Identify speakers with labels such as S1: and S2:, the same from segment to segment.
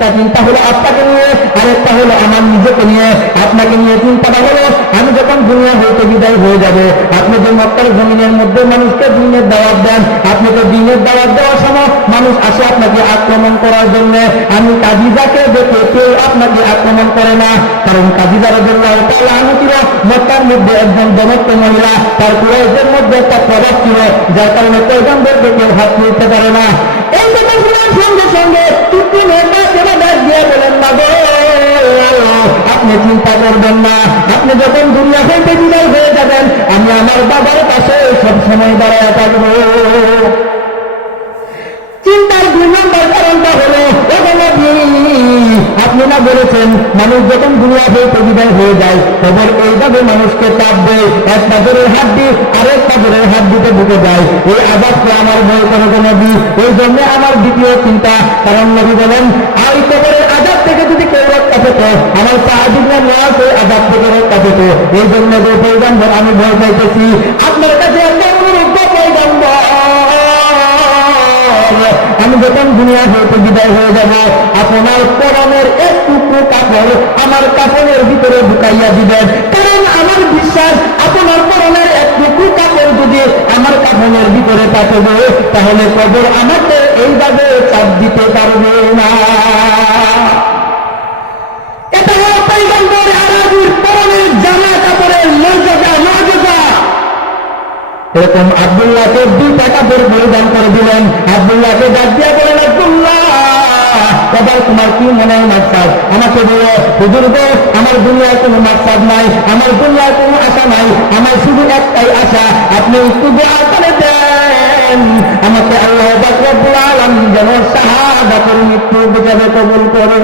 S1: একটা চিন্তা হলো আপনাকে নিয়ে, আরেকটা হলো আমার নিজেকে নিয়ে। আপনাকে নিয়ে চিন্তাটা হলো, আমি যখন দুনিয়া হইতে বিদায় হয়ে যাবে, আপনি যে মক্কার জমিনের মধ্যে মানুষকে দিনের দাওয়াত দেন, আপনি তো দিনের দাওয়াত দেওয়ার সময় মানুষ আসে আপনাকে আক্রমণ করার জন্য। আমি কাজিজাকে দেখে কেউ আপনাকে আক্রমণ করে না, কারণ কাজিজার জন্য আমি ছিল মক্কার মধ্যে একজন জনত্ব মহিলা। তার কুরাইশের মধ্যে একটা প্রভাব ছিল, যার কারণে পয়গম্বরকে কেউ হাত তুলতে পারে না। আপনি চিন্তা করবেন না। আপনি যখন দুনিয়া হইতে বিদায় হয়ে যাবেন, আমি আমার বাবার পাশে সবসময় দাঁড়ায় থাকব। চিন্তার দুই নম্বর কারণটা হলো ওখানে বলেছেন, মানুষ যখন দুনিয়া হয়ে বিদায় হয়ে যায়, তখন এইভাবে মানুষকে চাপ দেয়। এক পাজরের হাত দিয়ে আরেক পাজরের হাত দিতে ঢুকে যায়। এই আজাদকে আমার ভয় করে নবী এই জন্য আমার দ্বিতীয় চিন্তা, কারণ নবী বলেন, আর কবরের আজাদ থেকে যদি কেউ পেত, আমার সাহায্য নেওয়া সেই আজাদ থেকে পেত। এই জন্য যে পৈগম্বর আমি ভয় পাইতেছি। আপনার কাছে আমি যখন দুনিয়া হইতে বিদায় হয়ে যাব, আপনার পরনের এক টুকরো কাপড় আমার কাপড়ের ভিতরে ঢুকাইয়া দিবেন। কারণ আমার বিশ্বাস, আপনার পরনের এক টুকরো কাপড় যদি আমার কাপড়ের ভিতরে থাকবে তাহলে কবর আমাকে এইভাবে চাপ দিতে পারবে না। এটা হল পৈগম্বর আরবির পরনের জামা কাপড়ের মর্যাদা মর্যাদা এরকম আব্দুল্লাহকে দুই টাকা করে পরিধান করে দিলেন। আব্দুল্লাহকে ডাক দিয়া বলেন আব্দুল্লাহ, এবার তোমার কি মনে হয় আমাকে বলো, হুজুর আমার দুনিয়ায় কোনো নাই, আমার দুনিয়ায় কোনো আশা নাই, আমার শুধু একটাই আশা, আপনি একটু দোয়া করে দেন। আমাকে আল্লাহ রব্বুল আলামিন যেন শাহাদাতের মৃত্যু বিচারে কবুল করে।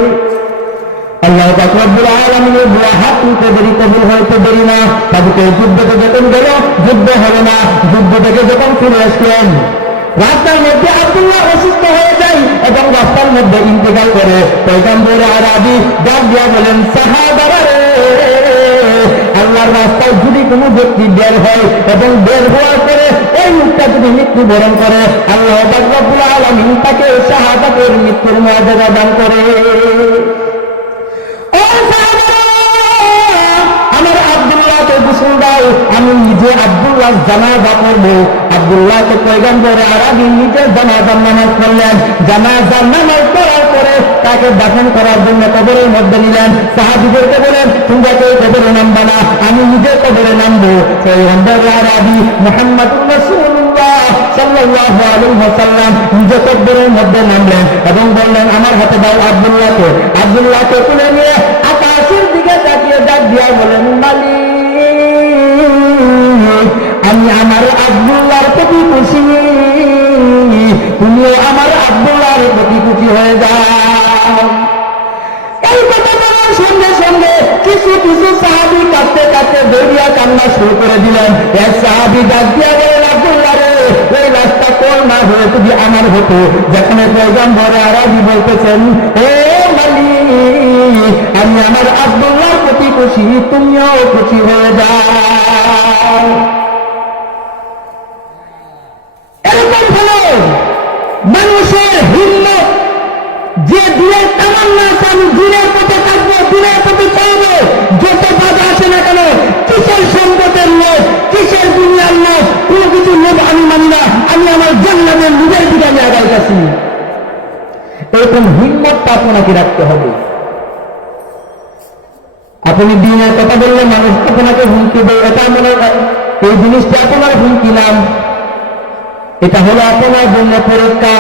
S1: আল্লাহ রব্বুল আলামিনের দোয়া হাত তুলতে দেরি কবুল হইতে দেরি না। তাদেরকে যুদ্ধতে যখন গেল যুদ্ধ হলো না। যুদ্ধ থেকে যখন ফিরে আসলেন, রাস্তার মধ্যে আব্দুল্লাহ অসুস্থ হয়ে যায় এবং রাস্তার মধ্যে ইন্তেকাল করে। পৈগম্বর আরবি ডাক দিয়া বলেন আল্লাহর রাস্তায় যদি কোনো ব্যক্তি বের হয় এবং বের হওয়ার পরে এই লোকটা যদি মৃত্যুবরণ করে, আল্লাহ রব্বুল আলামিন তাকে শাহাদাতের মৃত্যুর মর্যাদা দান করে। আমার আব্দুল্লাহকে গোসল দাও আমি নিজে আব্দুল্লাহ জানাজা করব আব্দুল্লাহকে পয়গম্বরে আরবি নিজে জানাজার নামাজ করলেন জানাজার নামাজ করার পরে তাকে দাফন করার জন্য কবরের মধ্যে নিলেন। সাহাবিদেরকে বলেন, তোমরা কেউ কবরে নামবা না, আমি নিজে কবরে নামবো। পয়গম্বর আরবি সাল্লাল্লাহু আলাইহি ওয়াসাল্লাম নিজে কবরের মধ্যে নামলেন এবং বললেন, আমার হাতে দাও আব্দুল্লাহকে। আব্দুল্লাহকে তুলে নিয়ে আকাশের দিকে তাকিয়ে ডাক দিয়া বলেন মালিক কিছু সাহাবি কাঁদতে কাঁদতে দৌড়িয়া কান্না শুরু করে দিলেন। এক সাহাবি ডাক দিয়া বলেন আব্দুল্লাহ রে ওই রাস্তা কোন না হয়ে যদি আমার হতো? যেখানে পয়গম্বরে আরবি বলতেছেন ও মালিক, আমি আমার আব্দুল্লাহর প্রতি খুশি, তুমিও খুশি হয়ে যাও। যে দিনের তামান্না আছে, আমি দিনের পথে থাকব দিনের পথে চলবো। এরকম হিম্মতটা আপনাকে রাখতে হবে। আপনি দিনের কথা বললে মানুষ আপনাকে হুমকি দেয়, এটা মনে এই জিনিসটা আপনার হুমকি নাম। এটা হলো আপনার জন্য পরীক্ষা।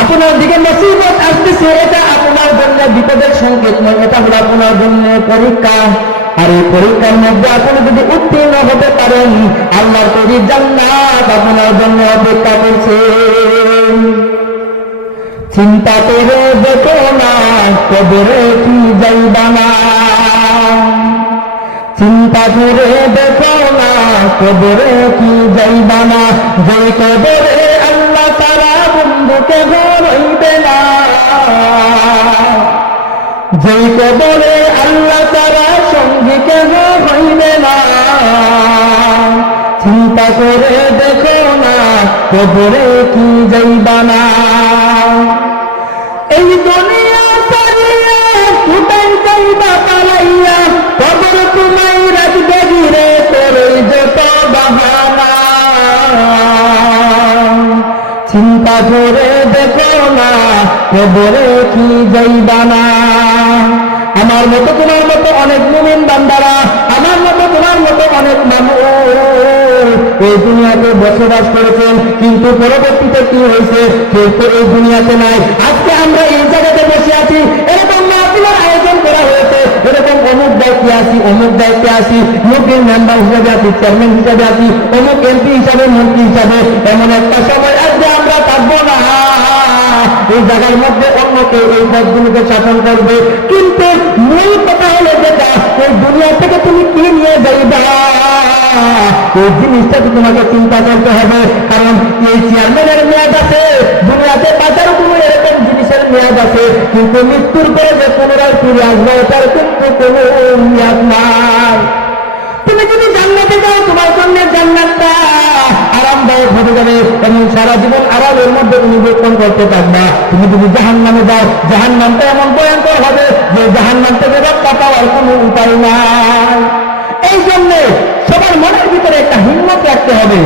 S1: আপনার দিকে মুসিবত আসতেছে, এটা আপনার জন্য বিপদের সংকেত নয়, এটা হলো আপনার জন্য পরীক্ষা। আর এই পরীক্ষার মধ্যে আপনি যদি উত্তীর্ণ হতে পারেন, আল্লাহর তৈরি জান্নাত আপনার জন্য অপেক্ষা করছে। চিন্তা করে দেখো না, কবরে কি যাইবা না। চিন্তা করে দেখো না, কবরে কি যাইবা না। যে কবরে আল্লাহ তারা বন্ধুকে হইবে না। যে কবরে আল্লাহ তারা সঙ্গীকে হইবে না। চিন্তা করে দেখো না, কবরে কি যাইবা না। চিন্তা করে দেখো না, কবরে কি যাইবা না। আমার মতো তোমার মতো অনেক মুমিন বান্দারা, আমার মতো তোমার মতো অনেক মানুষ এই দুনিয়াতে বসবাস করেছেন, কিন্তু পরবর্তীতে কি হয়েছে, কেউ তো এই দুনিয়াতে নাই। আজকে আমরা এই জায়গাতে বসে আছি, এরকম মাহফিলের আয়োজন করা হয়েছে, এরকম অমুক দায়িত্বে আছি, অমুক দায়িত্বে আছি মুখের মেম্বার হিসাবে আছি চেয়ারম্যান হিসাবে আছি, অমুক এমপি হিসাবে, মন্ত্রী হিসাবে, এমন একটা সময় আমরা থাকব না। এই জায়গার মধ্যে অন্য কেউ এই পদগুলোকে শাসন করবে। কিন্তু মূল কথা হলো যেটা, এই দুনিয়া থেকে তুমি কি নিয়ে যাইবা? এই জিনিসটাকে তোমাকে চিন্তা করতে হবে। কারণ এই চেয়ারম্যানের মেয়াদ আছে, দুনিয়াতে বাজার কোনো এরকম জিনিসের মেয়াদ আছে। কিন্তু মৃত্যুর পরে যে পুনরায় ফিরে আসবে, এটার কিন্তু কোনো মেয়াদ নাই এবং সারা জীবন আরামের মধ্যে তুমি বেতন করতে পারবা তুমি যদি জাহান নামে যাও জাহান নামটা এমন ভয়ঙ্কর হবে যে জাহান নাম থেকে রক্ষা পাওয়ার কোনো উপায় নাই। এই জন্যে সবার মনের ভিতরে একটা হিম্মত রাখতে হবে,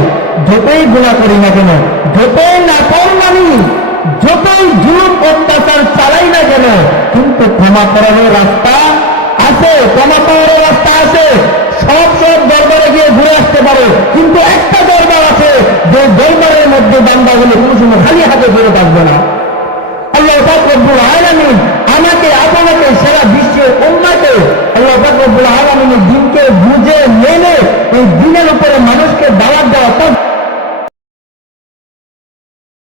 S1: যতই গুণা করি না কেন, যতই না মানি যতই জুলুম, অত্যাচার চালাই না কেন, কিন্তু ক্ষমা করানোর রাস্তা আছে, ক্ষমা পাওয়ার রাস্তা আছে। সব সব দরবারে গিয়ে ঘুরে আসতে পারো, কিন্তু একটা যে দরবারের মধ্যে বান্দাগুলো কোনো সময় খালি হাতে ফেরত আসবে না। আল্লাহ ফাকরুল আলামিন আমাকে, আপনাকে সারা বিশ্বের উন্মাকে আল্লাহ ফাকরুল আলমিনের দিনকে বুঝে মেনে এই দিনের উপরে মানুষকে দাওয়াত